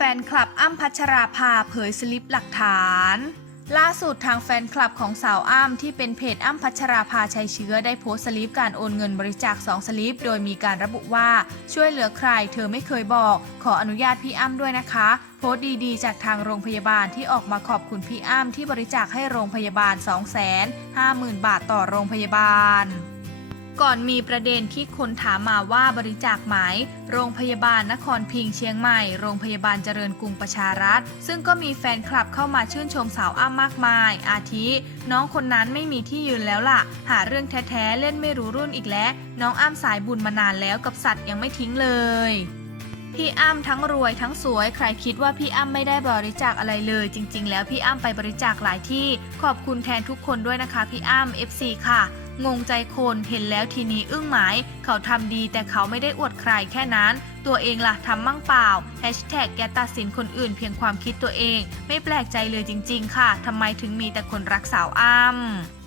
ฟนคลับอ้ำพัชราภาเผยสลิปหลักฐาน ล่าสุดทางแฟนคลับของสาวอ้ำที่เป็นเพจอ้ำพัชราภาชัยเชื้อได้โพสต์สลิปการโอนเงินบริจาค2สลิป โดยมีการระบุว่าช่วยเหลือใคร เธอไม่เคยบอก ขออนุญาตพี่อ้ำด้วยนะคะ โพสต์ดีๆ จากทางโรงพยาบาลที่ออกมาขอบคุณพี่อ้ำที่บริจาคให้โรงพยาบาล 250,000 บาทต่อโรงพยาบาล ก่อนมีประเด็นที่คนถามมาว่าบริจาคไหม โรงพยาบาลนครพิงค์เชียงใหม่ โรงพยาบาลเจริญกรุงประชารัฐ ซึ่งก็มีแฟนคลับเข้ามาชื่นชมสาวอ้ำมากมาย อาทิ น้องคนนั้นไม่มีที่ยืนแล้วล่ะ หาเรื่องแท้ๆ เล่นไม่รู้รุ่นอีกแล้ว น้องอ้ำสายบุญมานานแล้วกับสัตว์ยังไม่ทิ้งเลยพี่อ้ำทั้งรวยทั้งสวยใครคิดว่าพี่อ้ำไม่ได้บริจาคอะไรเลย จริง ๆ แล้วพี่อ้ำไปบริจาคหลายที่ ขอบคุณแทนทุกคนด้วยนะคะพี่อ้ำ FC ค่ะ งงใจคนเห็นแล้วทีนี้อึ้งหมาย เขาทำดีแต่เขาไม่ได้อวดใครแค่นั้น ตัวเองล่ะทำมั่งเปล่าแฮชแท็กแกตัดสินคนอื่นเพียงความคิดตัวเอง ไม่แปลกใจเลยจริง ๆ ค่ะทำไมถึงมีแต่คนรักสาวอ้ำ